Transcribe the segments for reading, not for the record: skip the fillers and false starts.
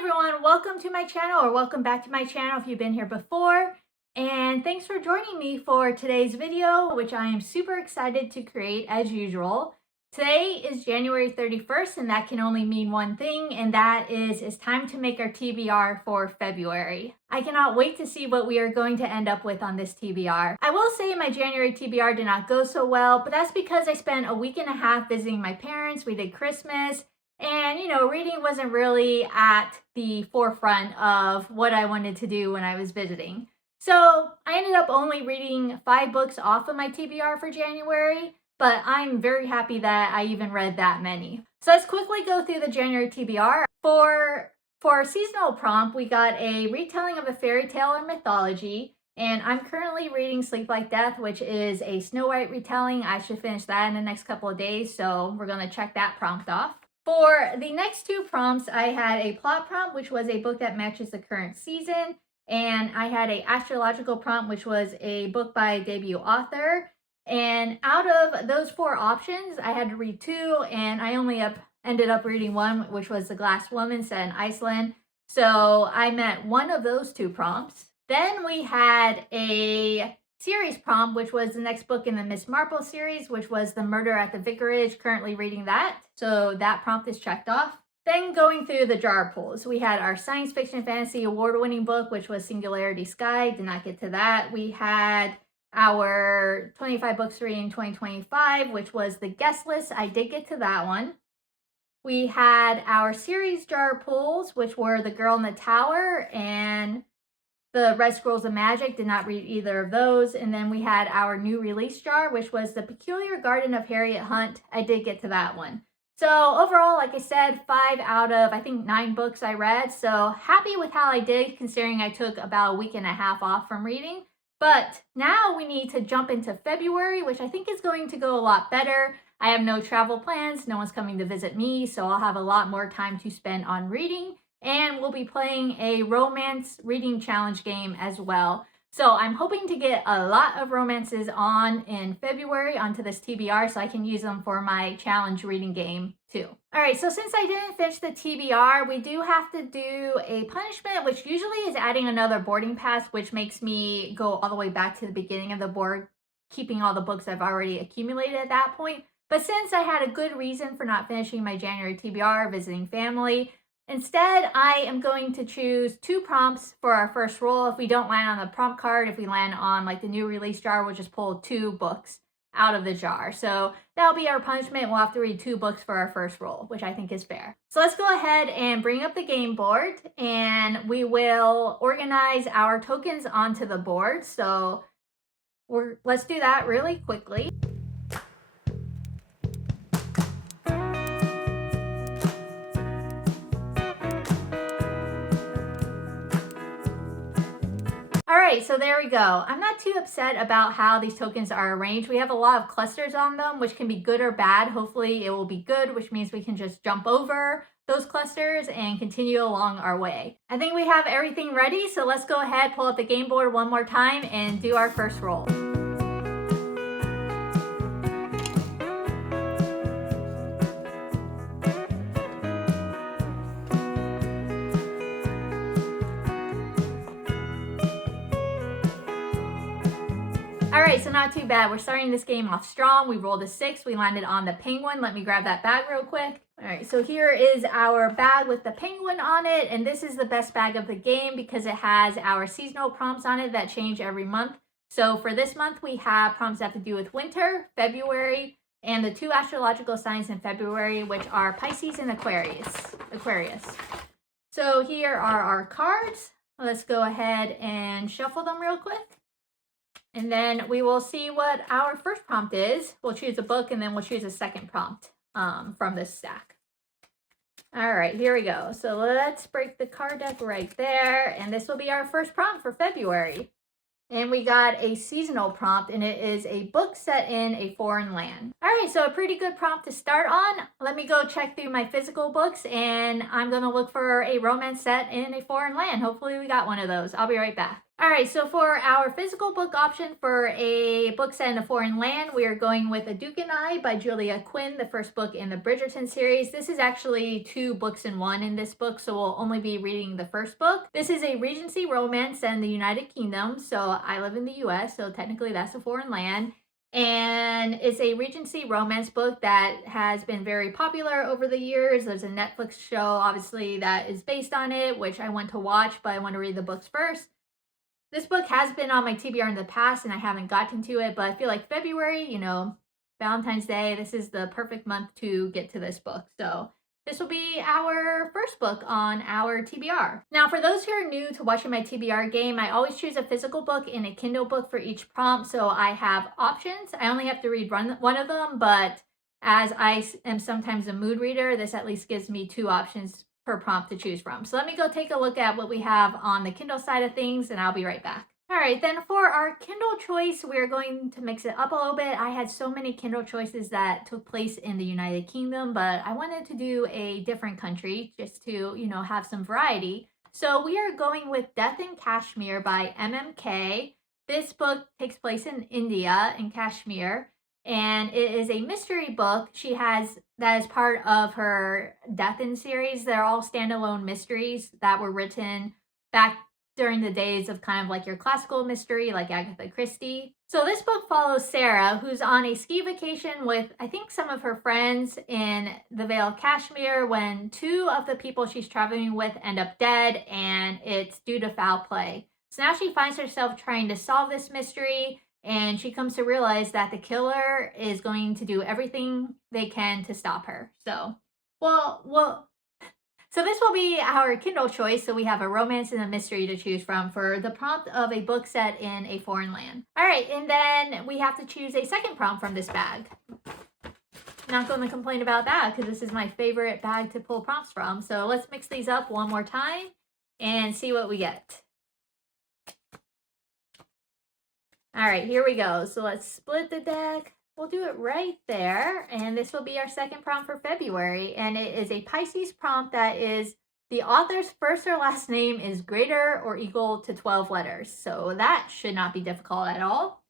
everyone, welcome to my channel, or welcome back to my channel if you've been here before. And thanks for joining me for today's video, which I am super excited to create as usual. Today is January 31st, and that can only mean one thing, and that is it's time to make our TBR for February. I cannot wait to see what we are going to end up with on this TBR. I will say my January TBR did not go so well, but that's because I spent a week and a half visiting my parents. We did Christmas. And, reading wasn't really at the forefront of what I wanted to do when I was visiting. So I ended up only reading 5 books off of my TBR for January, but I'm very happy that I even read that many. So let's quickly go through the January TBR. For our seasonal prompt, we got a retelling of a fairy tale or mythology. And I'm currently reading Sleep Like Death, which is a Snow White retelling. I should finish that in the next couple of days, so we're going to check that prompt off. For the next 2 prompts, I had a plot prompt, which was a book that matches the current season, and I had an astrological prompt, which was a book by a debut author. And out of those 4 options, I had to read 2, and I only ended up reading 1, which was The Glass Woman set in Iceland. So I met one of those 2 prompts. Then we had a series prompt, which was the next book in the Miss Marple series, which was The Murder at the Vicarage, currently reading that. So that prompt is checked off. Then going through the jar pulls, we had our science fiction fantasy award-winning book, which was Singularity Sky. Did not get to that. We had our 25 books to read in 2025, which was The Guest List. I did get to that one. We had our series jar pulls, which were The Girl in the Tower and The Red Scrolls of Magic. Did not read either of those. And then we had our new release jar, which was The Peculiar Garden of Harriet Hunt. I did get to that one. So overall, like I said, 5 out of, I think, 9 books I read. So happy with how I did, considering I took about a week and a half off from reading. But now we need to jump into February, which I think is going to go a lot better. I have no travel plans. No one's coming to visit me, so I'll have a lot more time to spend on reading. And we'll be playing a romance reading challenge game as well. So I'm hoping to get a lot of romances on in February onto this TBR so I can use them for my challenge reading game too. All right, so since I didn't finish the TBR, we do have to do a punishment, which usually is adding another boarding pass, which makes me go all the way back to the beginning of the board, keeping all the books I've already accumulated at that point. But since I had a good reason for not finishing my January TBR, visiting family, instead, I am going to choose 2 prompts for our first roll. If we don't land on the prompt card, if we land on like the new release jar, we'll just pull 2 books out of the jar. So that'll be our punishment. We'll have to read 2 books for our first roll, which I think is fair. So let's go ahead and bring up the game board, and we will organize our tokens onto the board. So let's do that really quickly. Alright, so there we go. I'm not too upset about how these tokens are arranged. We have a lot of clusters on them, which can be good or bad. Hopefully it will be good, which means we can just jump over those clusters and continue along our way. I think we have everything ready, so let's go ahead, pull up the game board one more time, and do our first roll. Alright, so not too bad. We're starting this game off strong. We rolled a 6. We landed on the penguin. Let me grab that bag real quick. Alright, so here is our bag with the penguin on it. And this is the best bag of the game because it has our seasonal prompts on it that change every month. So for this month, we have prompts that have to do with winter, February, and the 2 astrological signs in February, which are Pisces and Aquarius. So here are our cards. Let's go ahead and shuffle them real quick. And then we will see what our first prompt is. We'll choose a book, and then we'll choose a second prompt from this stack. All right, here we go. So let's break the card deck right there. And this will be our first prompt for February. And we got a seasonal prompt, and it is a book set in a foreign land. All right, so a pretty good prompt to start on. Let me go check through my physical books, and I'm going to look for a romance set in a foreign land. Hopefully we got one of those. I'll be right back. All right, so for our physical book option for a book set in a foreign land, we are going with A Duke and I by Julia Quinn, the first book in the Bridgerton series. This is actually 2 books in one in this book, so we'll only be reading the first book. This is a Regency romance set in the United Kingdom, so I live in the US, so technically that's a foreign land. And it's a Regency romance book that has been very popular over the years. There's a Netflix show, obviously, that is based on it, which I want to watch, but I want to read the books first. This book has been on my TBR in the past and I haven't gotten to it, but I feel like February, Valentine's Day, this is the perfect month to get to this book. So this will be our first book on our TBR. Now, for those who are new to watching my TBR game, I always choose a physical book and a Kindle book for each prompt, so I have options. I only have to read one of them, but as I am sometimes a mood reader, this at least gives me 2 options per prompt to choose from. So let me go take a look at what we have on the Kindle side of things and I'll be right back. All right, then for our Kindle choice, we're going to mix it up a little bit. I had so many Kindle choices that took place in the United Kingdom, but I wanted to do a different country just to, have some variety. So we are going with Death in Kashmir by MMK. This book takes place in India, in Kashmir, and it is a mystery book that is part of her Death in series. They're all standalone mysteries that were written back during the days of kind of like your classical mystery, like Agatha Christie. So this book follows Sarah, who's on a ski vacation with, I think, some of her friends in the Vale of Kashmir when 2 of the people she's traveling with end up dead, and it's due to foul play. So now she finds herself trying to solve this mystery, and she comes to realize that the killer is going to do everything they can to stop her. So this will be our Kindle choice. So we have a romance and a mystery to choose from for the prompt of a book set in a foreign land. All right, and then we have to choose a second prompt from this bag. Not going to complain about that because this is my favorite bag to pull prompts from. So let's mix these up one more time and see what we get. All right, here we go. So let's split the deck. We'll do it right there. And this will be our second prompt for February. And it is a Pisces prompt that is the author's first or last name is greater or equal to 12 letters. So that should not be difficult at all.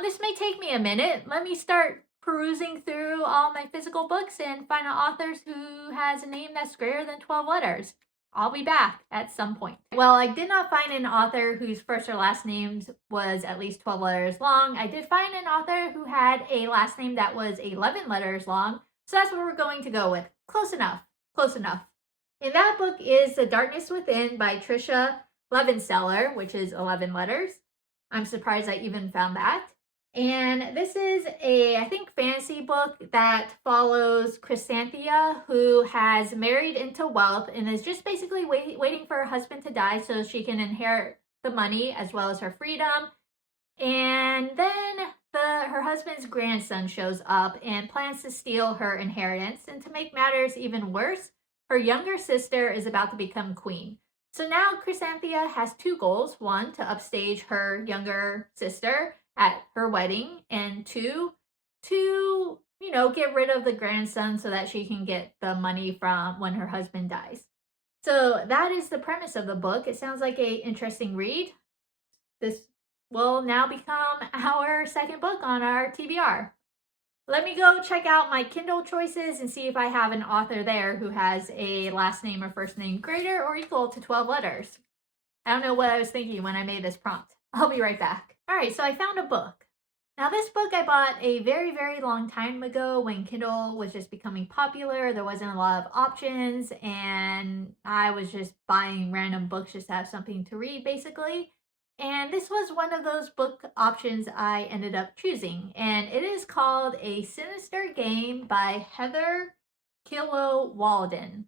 This may take me a minute. Let me start perusing through all my physical books and find authors who has a name that's greater than 12 letters. I'll be back at some point. Well, I did not find an author whose first or last name was at least 12 letters long. I did find an author who had a last name that was 11 letters long. So that's what we're going to go with. Close enough. Close enough. And that book is The Darkness Within by Trisha Levenseller, which is 11 letters. I'm surprised I even found that. And this is a, I think, fantasy book that follows Chrysanthia, who has married into wealth and is just basically waiting for her husband to die so she can inherit the money as well as her freedom. And then her husband's grandson shows up and plans to steal her inheritance. And to make matters even worse, her younger sister is about to become queen. So now Chrysanthia has 2 goals. 1, to upstage her younger sister at her wedding, and 2, to get rid of the grandson so that she can get the money from when her husband dies. So that is the premise of the book. It sounds like an interesting read. This will now become our second book on our TBR. Let me go check out my Kindle choices and see if I have an author there who has a last name or first name greater or equal to 12 letters. I don't know what I was thinking when I made this prompt. I'll be right back. All right, so I found a book. Now this book I bought a very, very long time ago when Kindle was just becoming popular. There wasn't a lot of options and I was just buying random books just to have something to read basically. And this was one of those book options I ended up choosing. And it is called A Sinister Game by Heather Kilo Walden.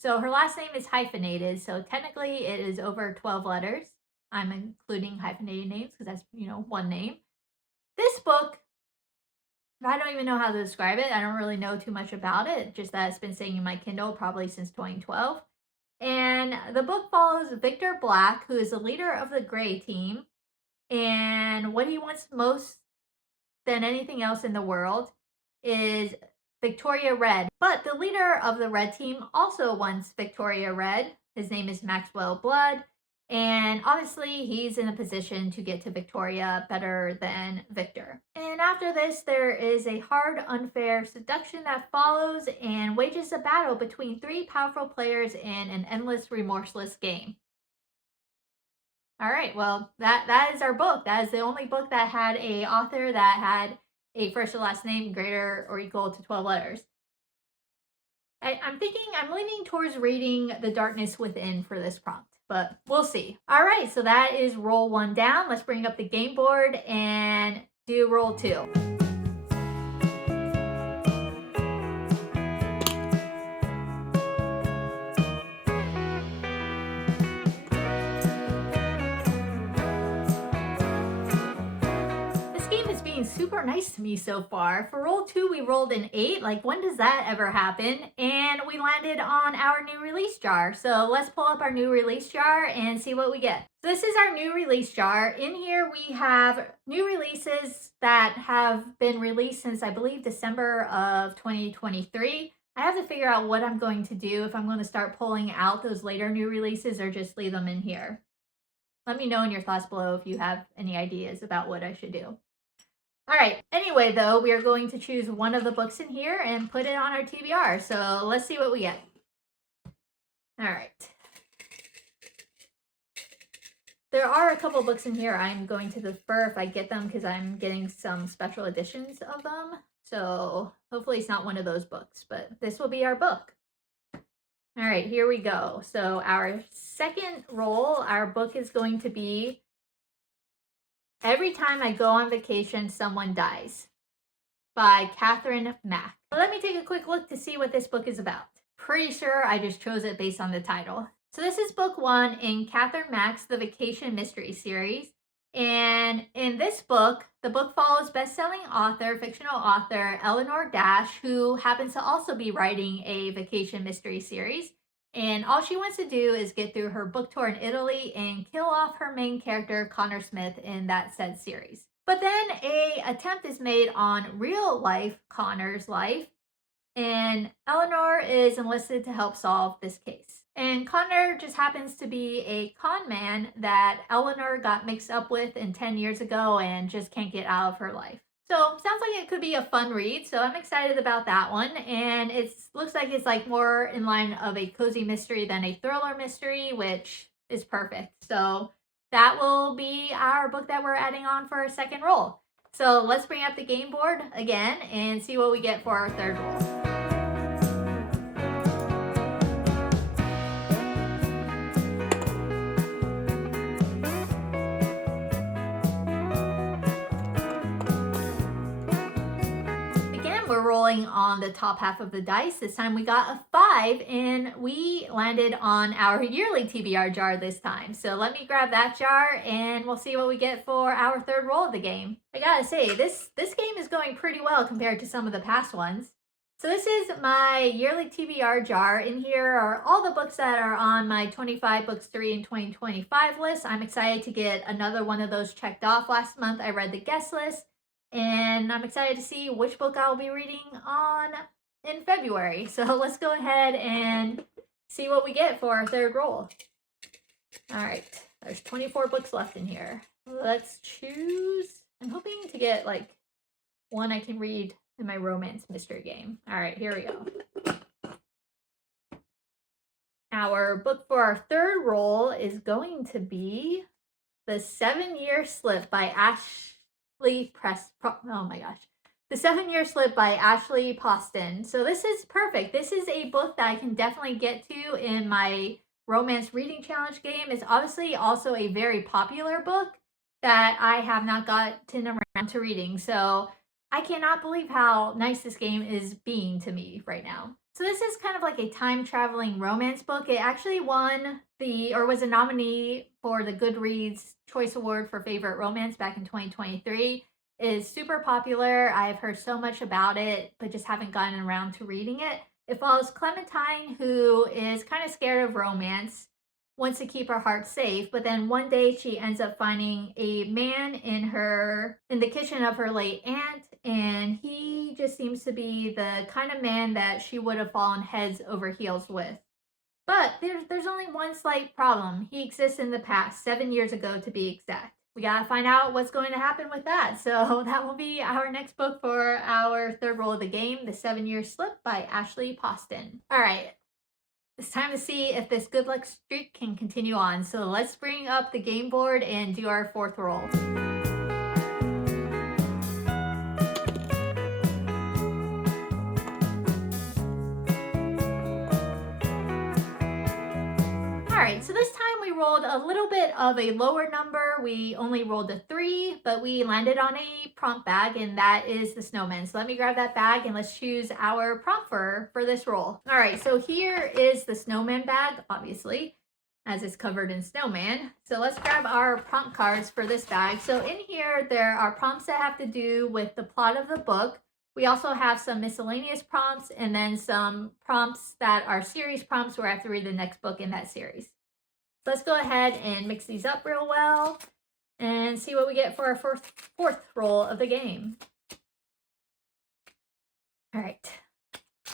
So her last name is hyphenated, so technically it is over 12 letters. I'm including hyphenated names because that's, one name. This book, I don't even know how to describe it. I don't really know too much about it, just that it's been sitting in my Kindle probably since 2012. And the book follows Victor Black, who is the leader of the Grey team. And what he wants most than anything else in the world is Victoria Red. But the leader of the Red team also wants Victoria Red. His name is Maxwell Blood. And obviously, he's in a position to get to Victoria better than Victor. And after this, there is a hard, unfair seduction that follows and wages a battle between three powerful players in an endless, remorseless game. All right, well, that is our book. That is the only book that had a author that had a first or last name greater or equal to 12 letters. I'm leaning towards reading The Darkness Within for this prompt, but we'll see. All right, so that is roll 1 down. Let's bring up the game board and do roll 2. Super nice to me so far. For roll 2, we rolled an 8. Like, when does that ever happen? And we landed on our new release jar. So let's pull up our new release jar and see what we get. So this is our new release jar. In here we have new releases that have been released since, I believe, December of 2023. I have to figure out what I'm going to do, if I'm going to start pulling out those later new releases or just leave them in here. Let me know in your thoughts below if you have any ideas about what I should do. All right, anyway, though, we are going to choose one of the books in here and put it on our TBR. So let's see what we get. All right. There are a couple books in here I'm going to defer if I get them because I'm getting some special editions of them. So hopefully it's not one of those books, but this will be our book. All right, here we go. So our second roll, our book is going to be Every Time I Go on Vacation, Someone Dies by Catherine Mack. Let me take a quick look to see what this book is about. Pretty sure I just chose it based on the title. So this is book 1 in Catherine Mack's The Vacation Mystery series. And in this book, the book follows best-selling author, fictional author Eleanor Dash, who happens to also be writing a vacation mystery series. And all she wants to do is get through her book tour in Italy and kill off her main character, Connor Smith, in that said series. But then an attempt is made on real life Connor's life, and Eleanor is enlisted to help solve this case. And Connor just happens to be a con man that Eleanor got mixed up with 10 years ago and just can't get out of her life. So sounds like it could be a fun read, so I'm excited about that one. And it looks like it's like more in line of a cozy mystery than a thriller mystery, which is perfect. So that will be our book that we're adding on for our second roll. So let's bring up the game board again and see what we get for our third roll. We're rolling on the top half of the dice. This time we got a 5 and we landed on our yearly TBR jar this time. So let me grab that jar and we'll see what we get for our third roll of the game. I gotta say, this game is going pretty well compared to some of the past ones. So this is my yearly TBR jar. In here are all the books that are on my 25 Books 3 in 2025 list. I'm excited to get another one of those checked off. Last month I read the guest list. And I'm excited to see which book I'll be reading on in February. So let's go ahead and see what we get for our third roll. All right, there's 24 books left in here. Let's choose. I'm hoping to get like one I can read in my romance mystery game. All right, here we go. Our book for our third roll is going to be The 7-Year Slip by The 7-Year Slip by Ashley Poston. So this is perfect. This is a book that I can definitely get to in my romance reading challenge game. It's obviously also a very popular book that I have not gotten around to reading. So I cannot believe how nice this game is being to me right now. So this is kind of like a time-traveling romance book. It actually was a nominee for the Goodreads Choice Award for Favorite Romance back in 2023. It is super popular. I've heard so much about it, but just haven't gotten around to reading it. It follows Clementine, who is kind of scared of romance, wants to keep her heart safe, but then one day she ends up finding a man in the kitchen of her late aunt, and he just seems to be the kind of man that she would have fallen heads over heels with. But there's only one slight problem. He exists in the past, 7 years ago to be exact. We gotta find out what's going to happen with that. So that will be our next book for our third role of the game, The 7-Year Slip by Ashley Poston. All right, it's time to see if this good luck streak can continue on. So let's bring up the game board and do our fourth roll. Alright, so this time we rolled a little bit of a lower number. We only rolled a 3, but we landed on a prompt bag, and that is the snowman. So let me grab that bag and let's choose our prompt for this roll. Alright, so here is the snowman bag, obviously, as it's covered in snowman. So let's grab our prompt cards for this bag. So in here, there are prompts that have to do with the plot of the book. We also have some miscellaneous prompts and then some prompts that are series prompts where I have to read the next book in that series. So let's go ahead and mix these up real well and see what we get for our fourth roll of the game. All right,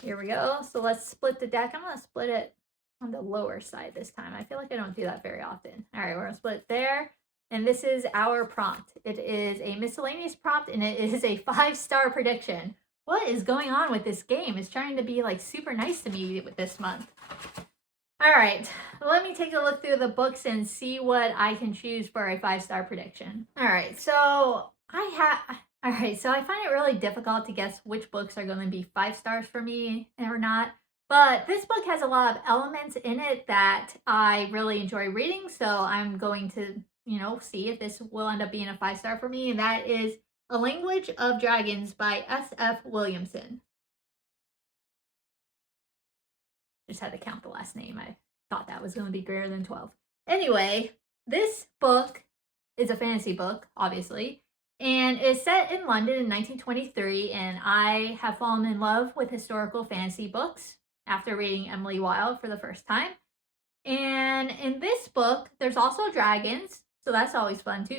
here we go. So let's split the deck. I'm going to split it on the lower side this time. I feel like I don't do that very often. All right, we're going to split it there. And this is our prompt. It is a miscellaneous prompt, and it is a 5-star prediction. What is going on with this game? It's trying to be like super nice to me with this month. All right, let me take a look through the books and see what I can choose for a 5-star prediction. All right, so I find it really difficult to guess which books are going to be 5 stars for me or not. But this book has a lot of elements in it that I really enjoy reading, so I'm going to see if this will end up being a 5-star for me, and that is A Language of Dragons by S.F. Williamson. Just had to count the last name. I thought that was going to be greater than 12. Anyway, this book is a fantasy book, obviously, and it's set in London in 1923, and I have fallen in love with historical fantasy books after reading Emily Wilde for the first time. And in this book, there's also dragons, so that's always fun too,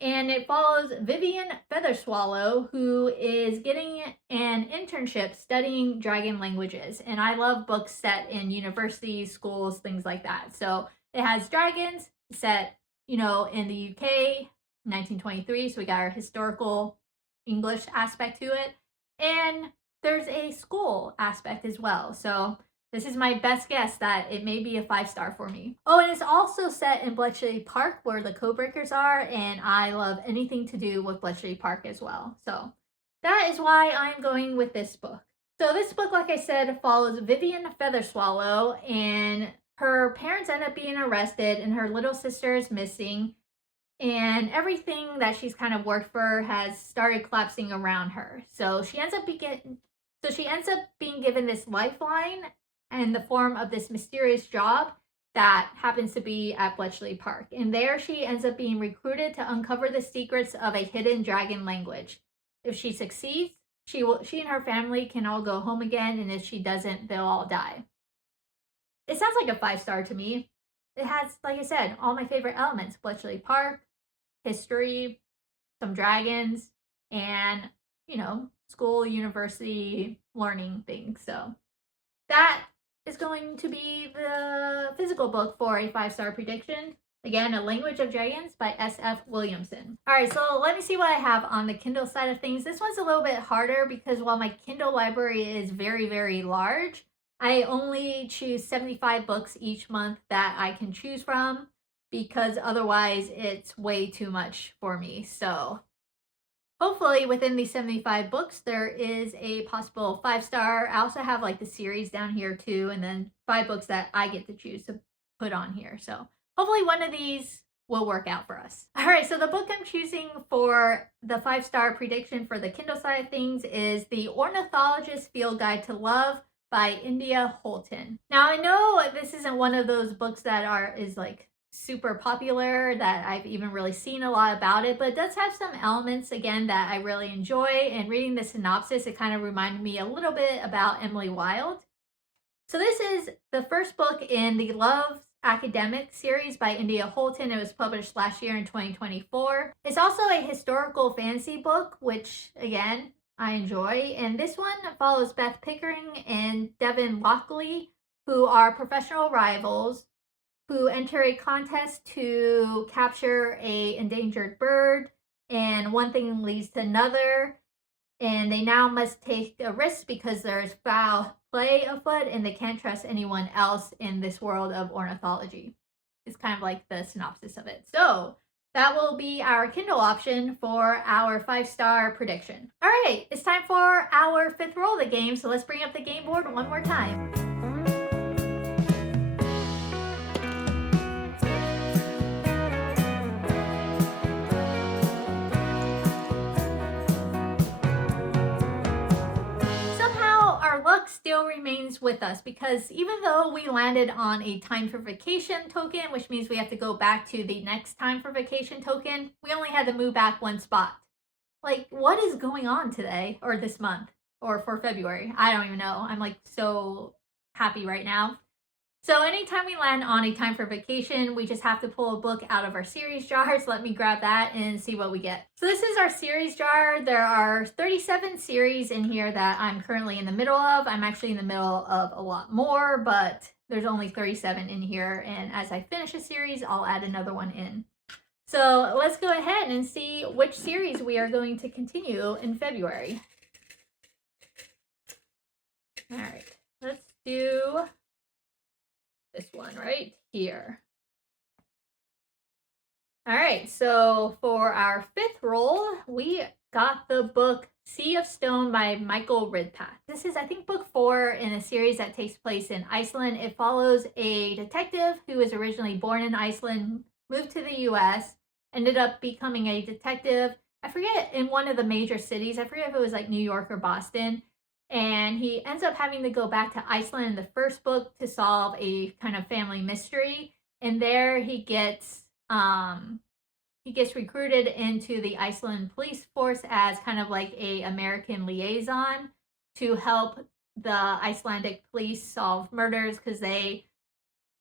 And it follows Vivian Featherswallow, who is getting an internship studying dragon languages. And I love books set in universities, schools, things like that. So it has dragons set, in the UK, 1923. So we got our historical English aspect to it. And there's a school aspect as well. So this is my best guess that it may be a 5-star for me. Oh, and it's also set in Bletchley Park where the Codebreakers are, and I love anything to do with Bletchley Park as well. So that is why I'm going with this book. So this book, like I said, follows Vivian Featherswallow, and her parents end up being arrested, and her little sister is missing, and everything that she's kind of worked for has started collapsing around her. So she ends up being given this lifeline in the form of this mysterious job that happens to be at Bletchley Park. And there she ends up being recruited to uncover the secrets of a hidden dragon language. If she succeeds, she and her family can all go home again, and if she doesn't, they'll all die. It sounds like a 5-star to me. It has, like I said, all my favorite elements: Bletchley Park, history, some dragons, and, school, university, learning things. So that is going to be the physical book for a 5-star prediction. Again, A Language of Dragons by S.F. Williamson. All right, so let me see what I have on the Kindle side of things. This one's a little bit harder because while my Kindle library is very, very large, I only choose 75 books each month that I can choose from because otherwise it's way too much for me. So hopefully within these 75 books, there is a possible 5-star. I also have like the series down here too, and then 5 books that I get to choose to put on here. So hopefully one of these will work out for us. All right, so the book I'm choosing for the 5-star prediction for the Kindle side of things is The Ornithologist's Field Guide to Love by India Holton. Now I know this isn't one of those books that is like super popular, that I've even really seen a lot about it, but it does have some elements, again, that I really enjoy. And reading the synopsis, it kind of reminded me a little bit about Emily Wilde. So this is the first book in the Love Academic series by India Holton. It was published last year in 2024. It's also a historical fantasy book, which, again, I enjoy. And this one follows Beth Pickering and Devin Lockley, who are professional rivals who enter a contest to capture an endangered bird, and one thing leads to another, and they now must take a risk because there's foul play afoot and they can't trust anyone else in this world of ornithology. It's kind of like the synopsis of it. So that will be our Kindle option for our 5-star prediction. All right, it's time for our 5th roll of the game, so let's bring up the game board one more time. Luck still remains with us because even though we landed on a time for vacation token, which means we have to go back to the next time for vacation token, we only had to move back one spot. Like, what is going on today or this month or for February? I don't even know. I'm like so happy right now. So anytime we land on a time for vacation, we just have to pull a book out of our series jar. So let me grab that and see what we get. So this is our series jar. There are 37 series in here that I'm currently in the middle of. I'm actually in the middle of a lot more, but there's only 37 in here. And as I finish a series, I'll add another one in. So let's go ahead and see which series we are going to continue in February. All right, let's do this one right here. All right, so for our 5th roll, we got the book Sea of Stone by Michael Ridpath. This is, I think, book 4 in a series that takes place in Iceland. It follows a detective who was originally born in Iceland, moved to the US, ended up becoming a detective, I forget, in one of the major cities. I forget if it was like New York or Boston. And he ends up having to go back to Iceland in the first book to solve a kind of family mystery. And there he gets recruited into the Iceland police force as kind of like a American liaison to help the Icelandic police solve murders because they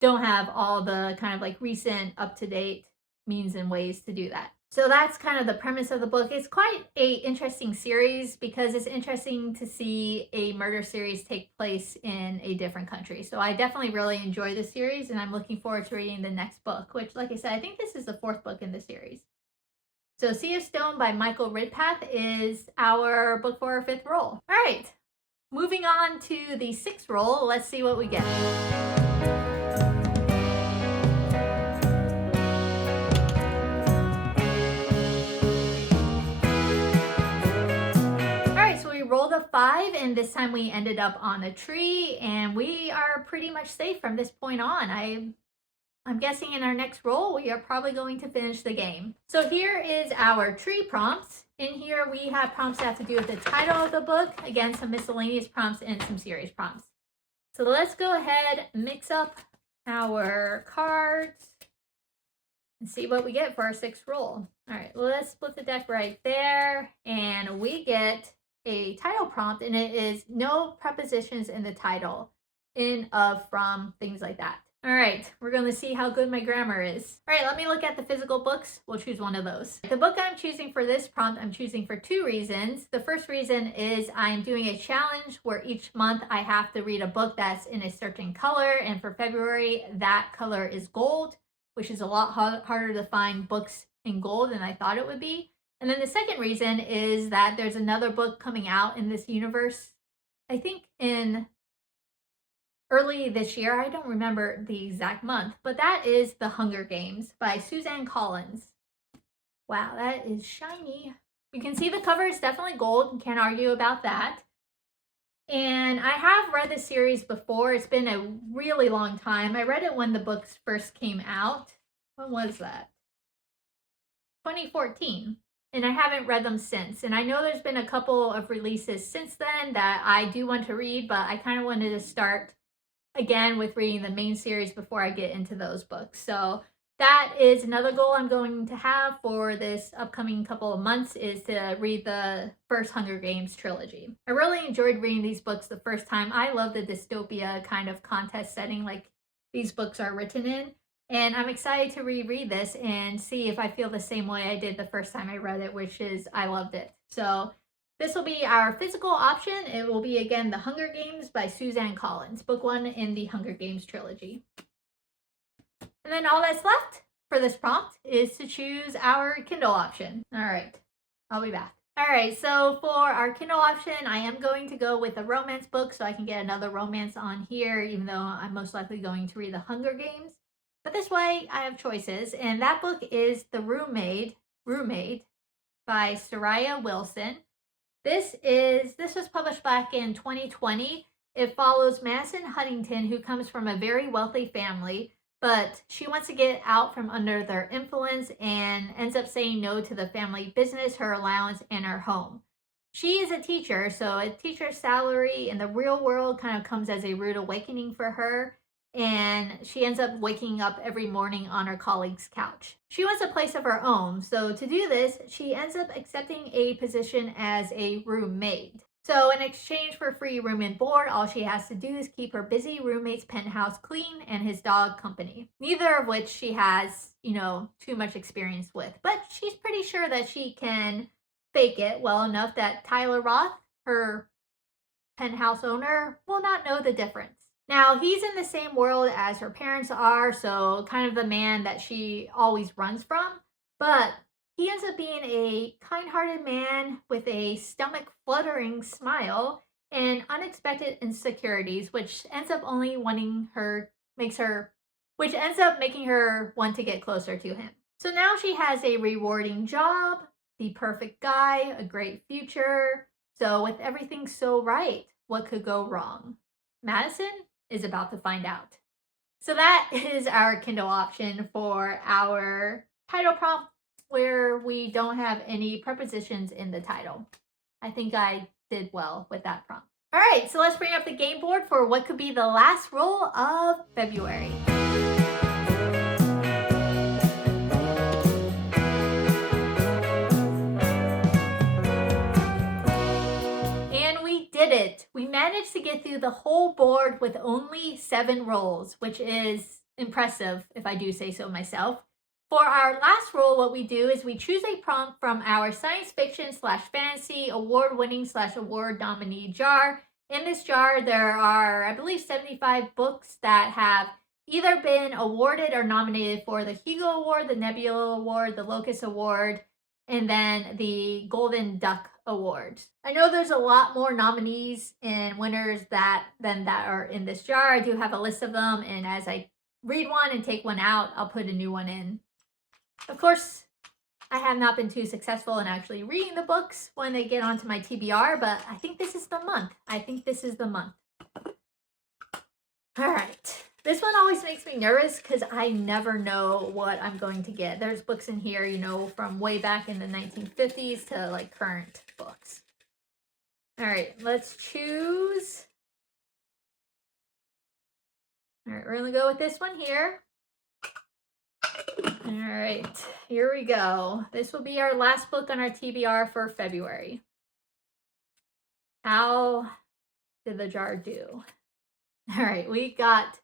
don't have all the kind of like recent up-to-date means and ways to do that. So that's kind of the premise of the book. It's quite a interesting series because it's interesting to see a murder series take place in a different country. So I definitely really enjoy the series and I'm looking forward to reading the next book, which, like I said, I think this is the 4th book in the series. So Sea of Stone by Michael Ridpath is our book for our 5th roll. All right, moving on to the 6th roll. Let's see what we get. Rolled a 5 and this time we ended up on a tree and we are pretty much safe from this point on. I'm guessing in our next roll we are probably going to finish the game. So here is our tree prompts. In here we have prompts that have to do with the title of the book, again some miscellaneous prompts and some series prompts. So let's go ahead, mix up our cards and see what we get for our 6th roll. All right, well, let's split the deck right there and we get a title prompt, and it is no prepositions in the title, in, of, from, things like that. All right, we're going to see how good my grammar is. All right, let me look at the physical books. We'll choose one of those. The book I'm choosing for this prompt, I'm choosing for 2 reasons. The first reason is I'm doing a challenge where each month I have to read a book that's in a certain color, and for February, that color is gold, which is a lot harder to find books in gold than I thought it would be. And then the second reason is that there's another book coming out in this universe, I think in early this year. I don't remember the exact month, but that is The Hunger Games by Suzanne Collins. Wow, that is shiny. You can see the cover is definitely gold. Can't argue about that. And I have read this series before. It's been a really long time. I read it when the books first came out. When was that? 2014. And I haven't read them since. And I know there's been a couple of releases since then that I do want to read, but I kind of wanted to start again with reading the main series before I get into those books. So that is another goal I'm going to have for this upcoming couple of months, is to read the first Hunger Games trilogy. I really enjoyed reading these books the first time. I love the dystopia kind of contest setting like these books are written in. And I'm excited to reread this and see if I feel the same way I did the first time I read it, which is I loved it. So This will be our physical option. It will be, again, The Hunger Games by Suzanne Collins, book 1 in the Hunger Games trilogy. And then all that's left for this prompt is to choose our Kindle option. All right, I'll be back. All right, so for our Kindle option, I am going to go with a romance book so I can get another romance on here, even though I'm most likely going to read The Hunger Games. But this way, I have choices, and that book is The Roommate by Soraya Wilson. This was published back in 2020. It follows Madison Huntington, who comes from a very wealthy family, but she wants to get out from under their influence and ends up saying no to the family business, her allowance, and her home. She is a teacher, so a teacher's salary in the real world kind of comes as a rude awakening for her, and she ends up waking up every morning on her colleague's couch. She wants a place of her own, so to do this, she ends up accepting a position as a roommate. So in exchange for free room and board, all she has to do is keep her busy roommate's penthouse clean and his dog company. Neither of which she has, too much experience with. But she's pretty sure that she can fake it well enough that Tyler Roth, her penthouse owner, will not know the difference. Now, he's in the same world as her parents are, so kind of the man that she always runs from. But he ends up being a kind-hearted man with a stomach-fluttering smile and unexpected insecurities, which ends up making her want to get closer to him. So now she has a rewarding job, the perfect guy, a great future. So with everything so right, what could go wrong? Madison is about to find out. So that is our Kindle option for our title prompt, where we don't have any prepositions in the title. I think I did well with that prompt. All right, so let's bring up the game board for what could be the last roll of February. And we did it. We managed to get through the whole board with only 7 rolls, which is impressive if I do say so myself. For our last roll, what we do is we choose a prompt from our science fiction / fantasy award-winning / award nominee jar. In this jar, there are, I believe, 75 books that have either been awarded or nominated for the Hugo Award, the Nebula Award, the Locus Award, and then the Golden Duck Award. I know there's a lot more nominees and winners than that are in this jar. I do have a list of them, and as I read one and take one out, I'll put a new one in. Of course, I have not been too successful in actually reading the books when they get onto my TBR, but I think this is the month. All right. This one always makes me nervous because I never know what I'm going to get. There's books in here, from way back in the 1950s to current books. All right, let's choose. All right, we're going to go with this one here. All right, here we go. This will be our last book on our TBR for February. How did the jar do? All right, we got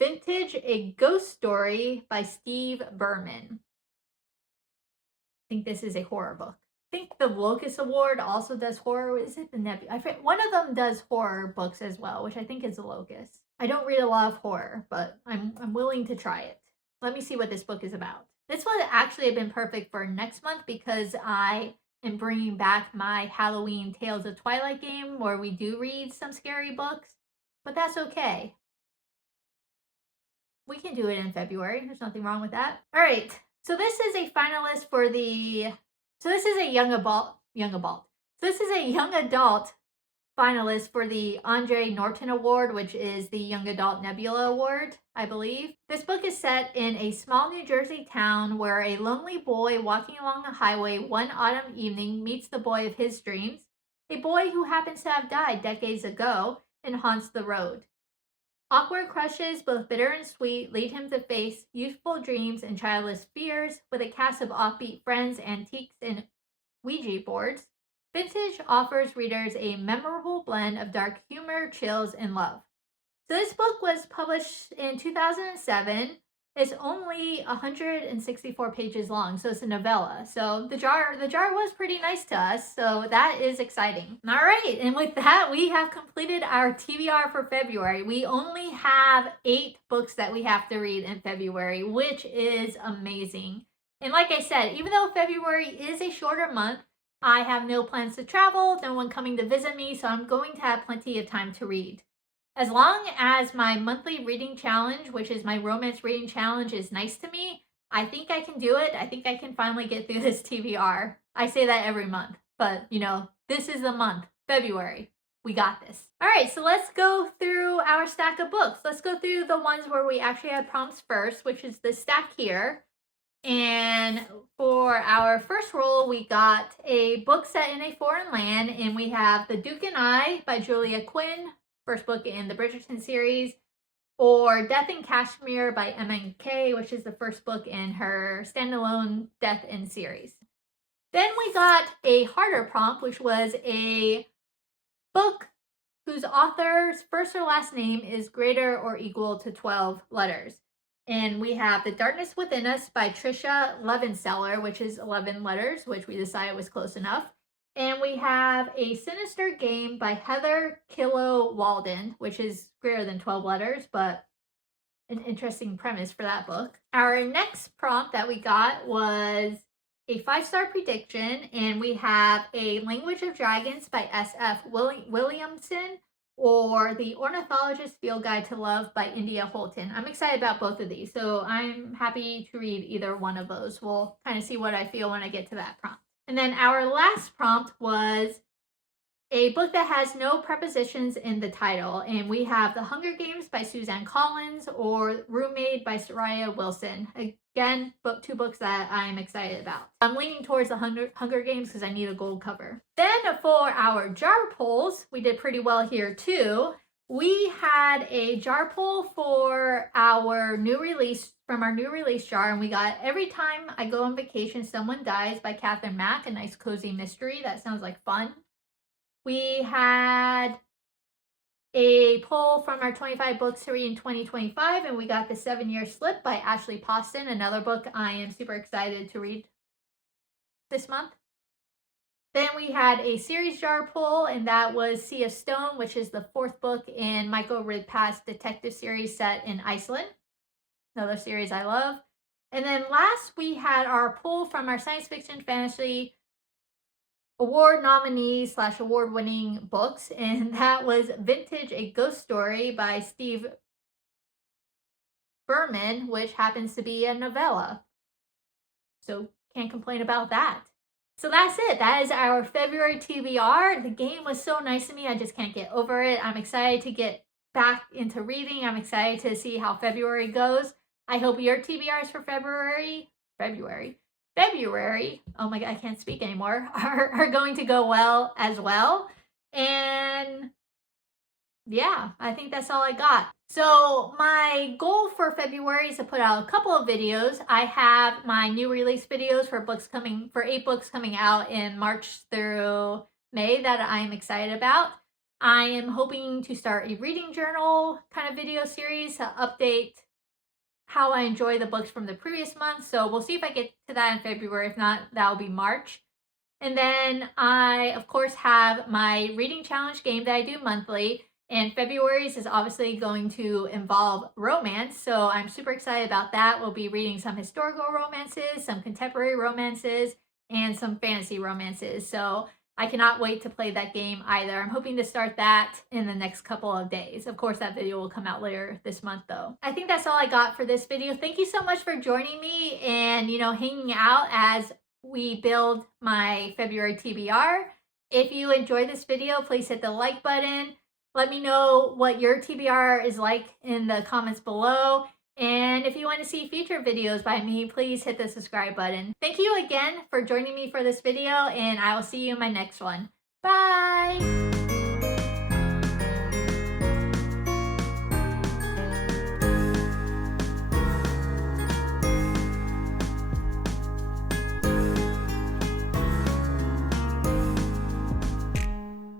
Vintage, A Ghost Story by Steve Berman. I think this is a horror book. I think the Locus Award also does horror. Is it the Nebula? One of them does horror books as well, which I think is the Locus. I don't read a lot of horror, but I'm willing to try it. Let me see what this book is about. This would actually have been perfect for next month because I am bringing back my Halloween Tales of Twilight game where we do read some scary books, but that's okay. We can do it in February. There's nothing wrong with that. All right. So this is a finalist for this is a young adult finalist for the Andre Norton Award, which is the Young Adult Nebula Award, I believe. This book is set in a small New Jersey town where a lonely boy walking along the highway one autumn evening meets the boy of his dreams, a boy who happens to have died decades ago and haunts the road. Awkward crushes, both bitter and sweet, lead him to face youthful dreams and childless fears. With a cast of offbeat friends, antiques, and Ouija boards, Vintage offers readers a memorable blend of dark humor, chills, and love. So this book was published in 2007. It's only 164 pages long, so it's a novella. So the jar was pretty nice to us, so that is exciting. All right, and with that, we have completed our TBR for February. We only have 8 books that we have to read in February, which is amazing. And like I said, even though February is a shorter month, I have no plans to travel, no one coming to visit me, so I'm going to have plenty of time to read. As long as my monthly reading challenge, which is my romance reading challenge, is nice to me, I think I can do it. I think I can finally get through this TBR. I say that every month, but you know, this is the month, February. We got this. All right, so let's go through our stack of books. Let's go through the ones where we actually had prompts first, which is the stack here. And for our first roll, we got a book set in a foreign land, and we have The Duke and I by Julia Quinn, first book in the Bridgerton series, or Death in Kashmir by M.N.K., which is the first book in her standalone Death in series. Then we got a harder prompt, which was a book whose author's first or last name is greater or equal to 12 letters. And we have The Darkness Within Us by Trisha Levenseller, which is 11 letters, which we decided was close enough. And we have A Sinister Game by Heather Kilo Walden, which is greater than 12 letters, but an interesting premise for that book. Our next prompt that we got was a 5-star prediction, and we have A Language of Dragons by S.F. Williamson, or The Ornithologist's Field Guide to Love by India Holton. I'm excited about both of these, so I'm happy to read either one of those. We'll kind of see what I feel when I get to that prompt. And then our last prompt was a book that has no prepositions in the title, and we have The Hunger Games by Suzanne Collins or Roommate by Soraya Wilson. Again, 2 books that I'm excited about. I'm leaning towards The Hunger Games because I need a gold cover. Then for our jar polls, we did pretty well here too. We had a jar poll for our new release, from our new release jar, and we got Every Time I Go on Vacation Someone Dies by Catherine Mack, a nice cozy mystery. That sounds like fun. We had a poll from our 25 books to read in 2025, and we got The 7-Year Slip by Ashley Poston, another book I am super excited to read this month. Then we had a series jar poll, and that was Sea of Stone, which is the 4th book in Michael Ridpath's detective series set in Iceland. Another series I love. And then last, we had our poll from our science fiction fantasy award nominees / award-winning books, and that was Vintage, A Ghost Story by Steve Berman, which happens to be a novella. So can't complain about that. So that's it. That is our February TBR. The game was so nice to me. I just can't get over it. I'm excited to get back into reading. I'm excited to see how February goes. I hope your TBRs for February, oh my god, I can't speak anymore, are going to go well as well. And yeah, I think that's all I got. So my goal for February is to put out a couple of videos. I have my new release videos for 8 books coming out in March through May that I'm excited about. I am hoping to start a reading journal kind of video series to update how I enjoy the books from the previous month. So we'll see if I get to that in February. If not, that'll be March. And then I, of course, have my reading challenge game that I do monthly. And February's is obviously going to involve romance. So I'm super excited about that. We'll be reading some historical romances, some contemporary romances, and some fantasy romances. So I cannot wait to play that game either. I'm hoping to start that in the next couple of days. Of course, that video will come out later this month though. I think that's all I got for this video. Thank you so much for joining me and, hanging out as we build my February TBR. If you enjoyed this video, please hit the like button. Let me know what your TBR is like in the comments below. And if you want to see future videos by me, please hit the subscribe button. Thank you again for joining me for this video, and I will see you in my next one. Bye!